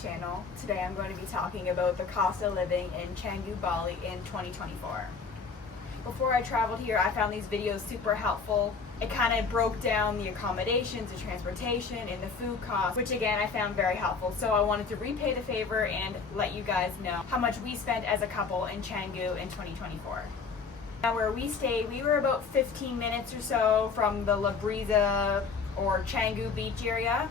channel. Today I'm going to be talking about the cost of living in Canggu, Bali in 2024. Before I traveled here, I found these videos super helpful. It kind of broke down the accommodations, the transportation, and the food costs, which again I found very helpful. So I wanted to repay the favor and let you guys know how much we spent as a couple in Canggu in 2024. Now where we stayed, we were about 15 minutes or so from the La Brisa or Canggu beach area.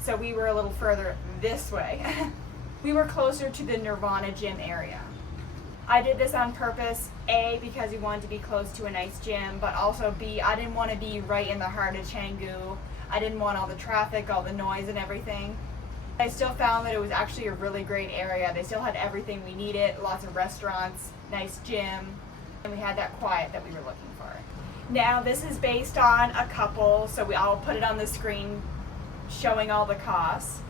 So we were a little further this way. We were closer to the Nirvana gym area. I did this on purpose, A, because we wanted to be close to a nice gym, but also B, I didn't want to be right in the heart of Canggu. I didn't want all the traffic, all the noise and everything. I still found that it was actually a really great area. They still had everything we needed, lots of restaurants, nice gym, and we had that quiet that we were looking for. Now this is based on a couple, so I'll put it on the screen showing all the costs.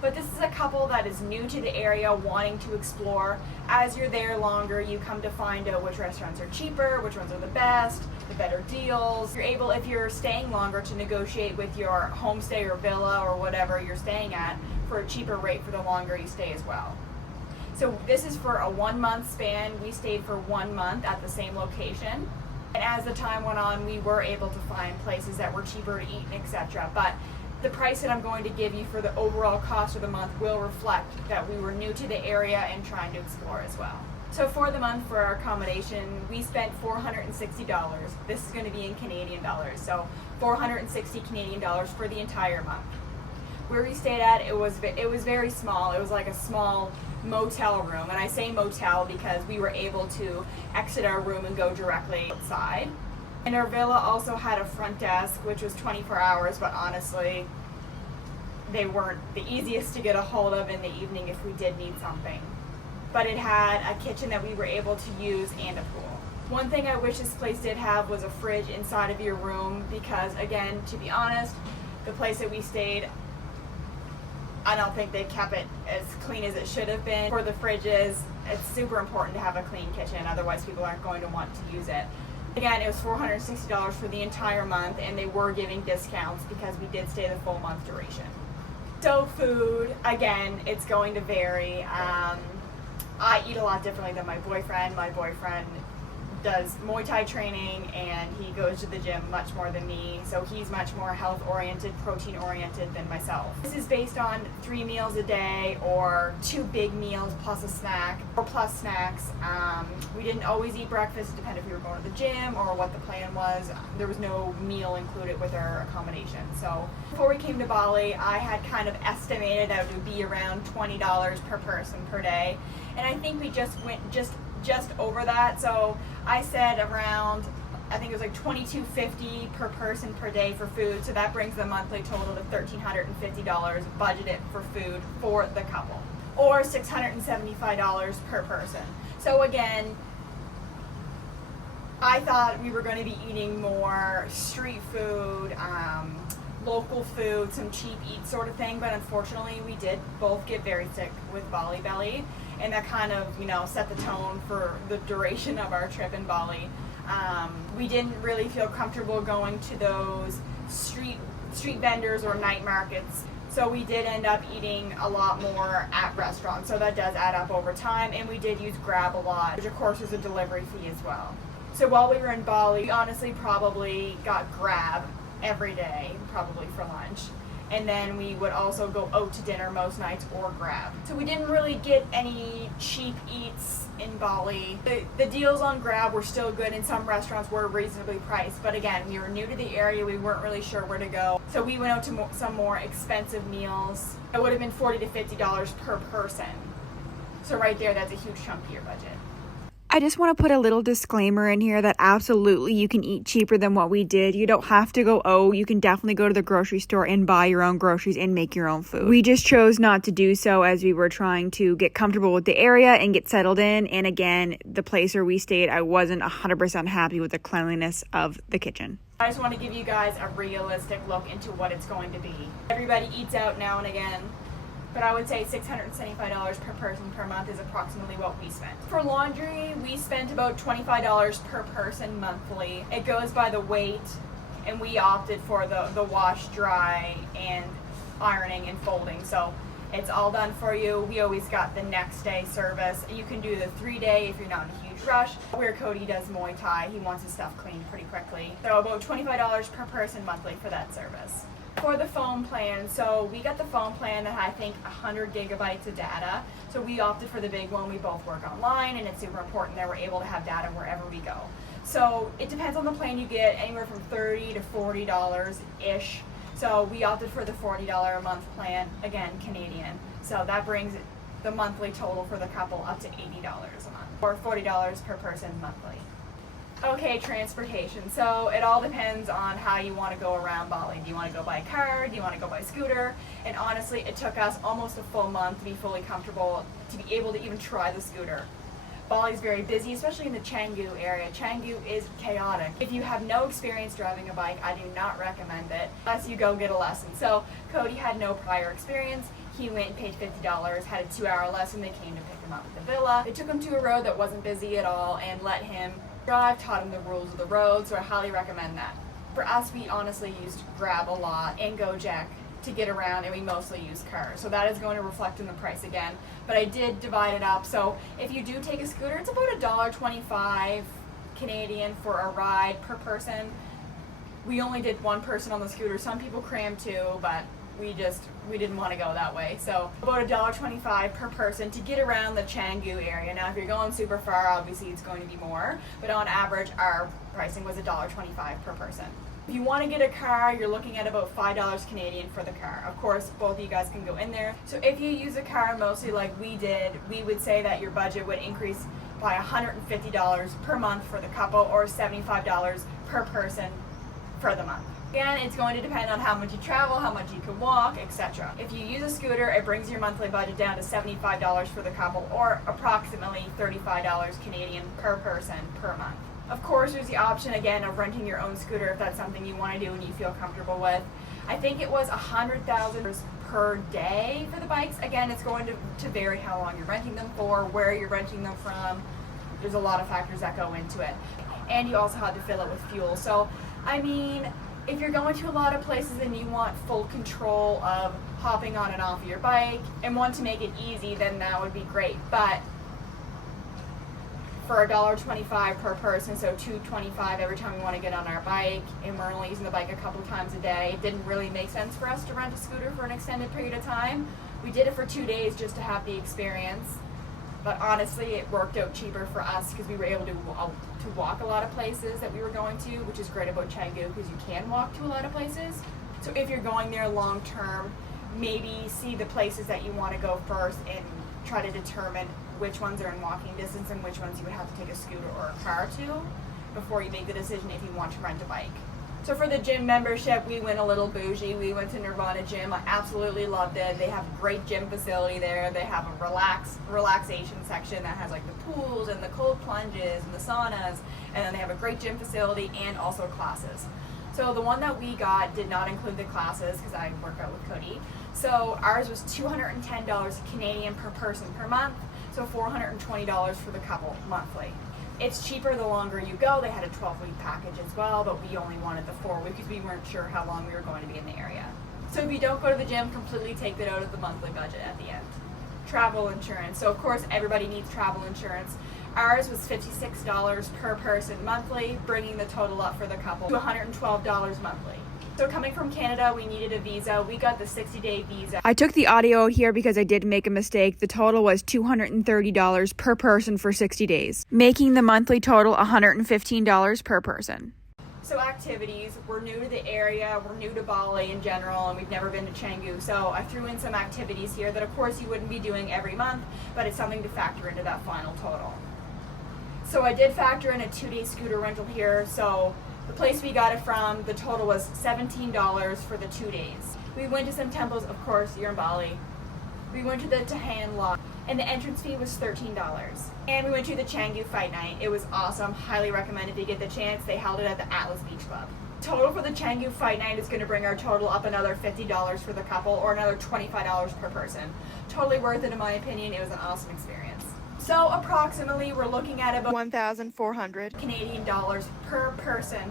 But this is a couple that is new to the area, wanting to explore. As you're there longer, you come to find out which restaurants are cheaper, which ones are the best, the better deals. You're able, if you're staying longer, to negotiate with your homestay or villa or whatever you're staying at for a cheaper rate for the longer you stay as well. So this is for a 1 month span. We stayed for 1 month at the same location. And as the time went on, we were able to find places that were cheaper to eat, etc. But the price that I'm going to give you for the overall cost of the month will reflect that we were new to the area and trying to explore as well. So for the month for our accommodation, we spent $460. This is going to be in Canadian dollars. So 460 Canadian dollars for the entire month. Where we stayed at, it was very small. It was like a small motel room. And I say motel because we were able to exit our room and go directly outside. And our villa also had a front desk, which was 24 hours, but honestly, they weren't the easiest to get a hold of in the evening if we did need something. But it had a kitchen that we were able to use and a pool. One thing I wish this place did have was a fridge inside of your room because, again, to be honest, the place that we stayed, I don't think they kept it as clean as it should have been. For the fridges, it's super important to have a clean kitchen, otherwise people aren't going to want to use it. Again, it was $460 for the entire month, and they were giving discounts because we did stay the full month duration. So food, again, it's going to vary. I eat a lot differently than my boyfriend. My boyfriend does Muay Thai training, and he goes to the gym much more than me, so he's much more health-oriented, protein-oriented than myself. This is based on 3 meals a day or 2 big meals plus a snack or plus snacks. We didn't always eat breakfast. It depended if we were going to the gym or what the plan was. There was no meal included with our accommodation. So before we came to Bali, I had kind of estimated that it would be around $20 per person per day, and I think we just went just over that. So I said around, I think it was like $22.50 per person per day for food. So that brings the monthly total to $1,350 budgeted for food for the couple, or $675 per person. So again, I thought we were going to be eating more street food, local food, some cheap eat sort of thing, but unfortunately we did both get very sick with Bali belly, and that kind of, set the tone for the duration of our trip in Bali. We didn't really feel comfortable going to those street vendors or night markets, so we did end up eating a lot more at restaurants, so that does add up over time, and we did use Grab a lot, which of course is a delivery fee as well. So while we were in Bali, we honestly probably got Grab every day, probably for lunch. And then we would also go out to dinner most nights or Grab. So we didn't really get any cheap eats in Bali. The deals on Grab were still good, and some restaurants were reasonably priced. But again, we were new to the area, we weren't really sure where to go. So we went out to some more expensive meals. It would have been $40 to $50 per person. So right there, that's a huge chunk of your budget. I just want to put a little disclaimer in here that absolutely you can eat cheaper than what we did. You don't have to go, you can definitely go to the grocery store and buy your own groceries and make your own food. We just chose not to do so as we were trying to get comfortable with the area and get settled in. And again, the place where we stayed, I wasn't 100% happy with the cleanliness of the kitchen. I just want to give you guys a realistic look into what it's going to be. Everybody eats out now and again, but I would say $675 per person per month is approximately what we spent. For laundry, we spent about $25 per person monthly. It goes by the weight, and we opted for the wash, dry, and ironing and folding. So It's all done for you. We always got the next day service. You can do the 3-day if you're not in a huge rush. Where Cody does Muay Thai, he wants his stuff cleaned pretty quickly. So about $25 per person monthly for that service. For the phone plan, so we got the phone plan that had, I think, 100 gigabytes of data. So we opted for the big one. We both work online, and it's super important that we're able to have data wherever we go. So it depends on the plan you get, anywhere from $30 to $40-ish. So we opted for the $40 a month plan, again, Canadian. So that brings the monthly total for the couple up to $80 a month, or $40 per person monthly. Okay, transportation. So it all depends on how you want to go around Bali. Do you want to go by car? Do you want to go by scooter? And honestly, it took us almost a full month to be fully comfortable, to be able to even try the scooter. Bali's very busy, especially in the Canggu area. Canggu is chaotic. If you have no experience driving a bike, I do not recommend it unless you go get a lesson. So Cody had no prior experience. He went and paid $50, had a 2-hour lesson. They came to pick him up at the villa. They took him to a road that wasn't busy at all and let him drive, taught him the rules of the road, so I highly recommend that. For us, we honestly used Grab a lot and Gojek to get around, and we mostly use cars. So that is going to reflect in the price again. But I did divide it up. So if you do take a scooter, it's about $1.25 Canadian for a ride per person. We only did one person on the scooter. Some people crammed too, but we didn't want to go that way. So about $1.25 per person to get around the Canggu area. Now if you're going super far, obviously it's going to be more, but on average our pricing was $1.25 per person. If you want to get a car, you're looking at about $5 Canadian for the car. Of course, both of you guys can go in there. So if you use a car mostly like we did, we would say that your budget would increase by $150 per month for the couple, or $75 per person for the month. Again, it's going to depend on how much you travel, how much you can walk, etc. If you use a scooter, it brings your monthly budget down to $75 for the couple, or approximately $35 Canadian per person per month. Of course, there's the option again of renting your own scooter if that's something you want to do and you feel comfortable with. I think it was $100,000 per day for the bikes. Again, it's going to vary how long you're renting them for, where you're renting them from. There's a lot of factors that go into it. And you also had to fill it with fuel. So, I mean, if you're going to a lot of places and you want full control of hopping on and off of your bike and want to make it easy, then that would be great. But for $1.25 per person, so $2.25 every time we want to get on our bike, and we're only using the bike a couple times a day, it didn't really make sense for us to rent a scooter for an extended period of time. We did it for 2 days just to have the experience, but honestly it worked out cheaper for us because we were able to walk a lot of places that we were going to, which is great about Canggu because you can walk to a lot of places. So if you're going there long term, maybe see the places that you want to go first and try to determine which ones are in walking distance and which ones you would have to take a scooter or a car to before you make the decision if you want to rent a bike. So for the gym membership, we went a little bougie. We went to Nirvana Gym. I absolutely loved it. They have a great gym facility there. They have a relaxation section that has like the pools and the cold plunges and the saunas, and then they have a great gym facility and also classes. So the one that we got did not include the classes because I work out with Cody. So ours was $210 Canadian per person per month, so $420 for the couple monthly. It's cheaper the longer you go. They had a 12-week package as well, but we only wanted the 4 weeks because we weren't sure how long we were going to be in the area. So if you don't go to the gym, completely take that out of the monthly budget at the end. Travel insurance. So of course everybody needs travel insurance. Ours was $56 per person monthly, bringing the total up for the couple to $112 monthly. So coming from Canada, we needed a visa. We got the 60-day visa. I took the audio out here because I did make a mistake. The total was $230 per person for 60 days, making the monthly total $115 per person. So activities, we're new to the area, we're new to Bali in general, and we've never been to Canggu. So I threw in some activities here that of course you wouldn't be doing every month, but it's something to factor into that final total. So I did factor in a 2-day scooter rental here. So the place we got it from, the total was $17 for the 2 days. We went to some temples, of course, you're in Bali. We went to the Tahan Lodge, and the entrance fee was $13. And we went to the Canggu Fight Night. It was awesome. Highly recommend if you get the chance. They held it at the Atlas Beach Club. Total for the Canggu Fight Night is going to bring our total up another $50 for the couple, or another $25 per person. Totally worth it in my opinion. It was an awesome experience. So approximately we're looking at about 1,400 Canadian dollars per person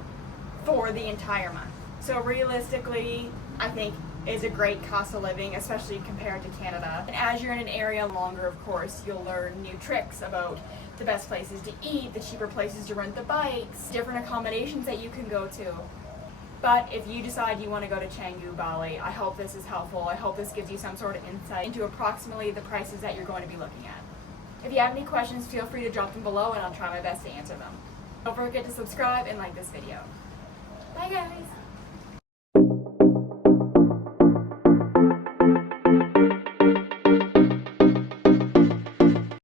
for the entire month. So realistically, I think is a great cost of living, especially compared to Canada. And as you're in an area longer, of course, you'll learn new tricks about the best places to eat, the cheaper places to rent the bikes, different accommodations that you can go to. But if you decide you want to go to Canggu Bali, I hope this is helpful. I hope this gives you some sort of insight into approximately the prices that you're going to be looking at. If you have any questions, feel free to drop them below and I'll try my best to answer them. Don't forget to subscribe and like this video. Bye guys!